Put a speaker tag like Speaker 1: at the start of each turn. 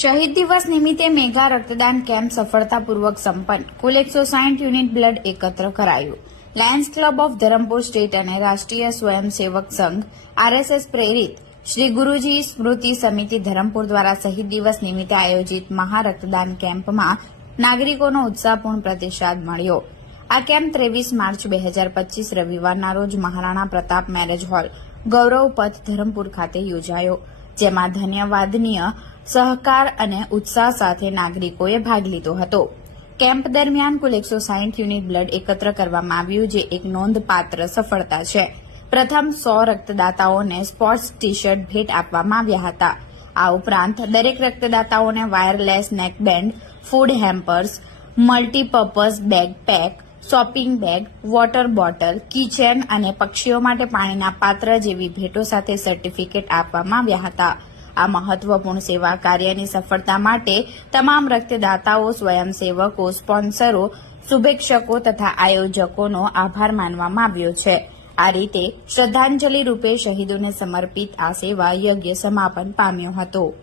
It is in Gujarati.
Speaker 1: શહીદ દિવસ નિમિત્તે મેગા રક્તદાન કેમ્પ સફળતાપૂર્વક સંપન્ન. કુલ એકસો સાઠ યુનિટ બ્લડ એકત્ર કરાયું. Lions Club of Dharampur state અને રાષ્ટ્રીય સ્વયંસેવક સંઘ, આરએસએસ પ્રેરિત શ્રી ગુરુજી સ્મૃતિ સમિતિ ધરમપુર દ્વારા શહીદ દિવસ નિમિત્તે આયોજિત મહા રક્તદાન કેમ્પમાં નાગરિકોનો ઉત્સાહપૂર્ણ પ્રતિસાદ મળ્યો. આ કેમ્પ ત્રેવીસ માર્ચ બે હજાર રવિવારના રોજ મહારાણા પ્રતાપ મેરેજ હોલ, ગૌરવ પથ ધરમપુર ખાતે યોજાયો. જેમાં ધન્યવાદનીય સહકાર અને ઉત્સાહ સાથે નાગરિકોએ ભાગ લીધો હતો. કેમ્પ દરમિયાન કુલ એકસો સાઠ યુનિટ બ્લડ એકત્ર કરવામાં આવ્યું, જે એક નોંધપાત્ર સફળતા છે. પ્રથમ સો રક્તદાતાઓને સ્પોર્ટ્સ ટી શર્ટ ભેટ આપવામાં આવ્યા હતા. આ ઉપરાંત દરેક રક્તદાતાઓને wireless neckband, food hampers, multipurpose bag pack shopping bag, water bottle, keychain અને પક્ષીઓ માટે પાણીના પાત્ર જેવી ભેટો સાથે સર્ટિફિકેટ આપવામાં આવ્યા હતા. આ મહત્વપૂર્ણ સેવા કાર્યની સફળતા માટે તમામ રક્તદાતાઓ, સ્વયંસેવકો, સ્પોન્સરો, શુભેચ્છકો તથા આયોજકોનો આભાર માનવામાં આવ્યો છે. આ રીતે શ્રદ્ધાંજલિ રૂપે શહીદોને સમર્પિત આ સેવા યજ્ઞ સમાપન પામ્યો હતો.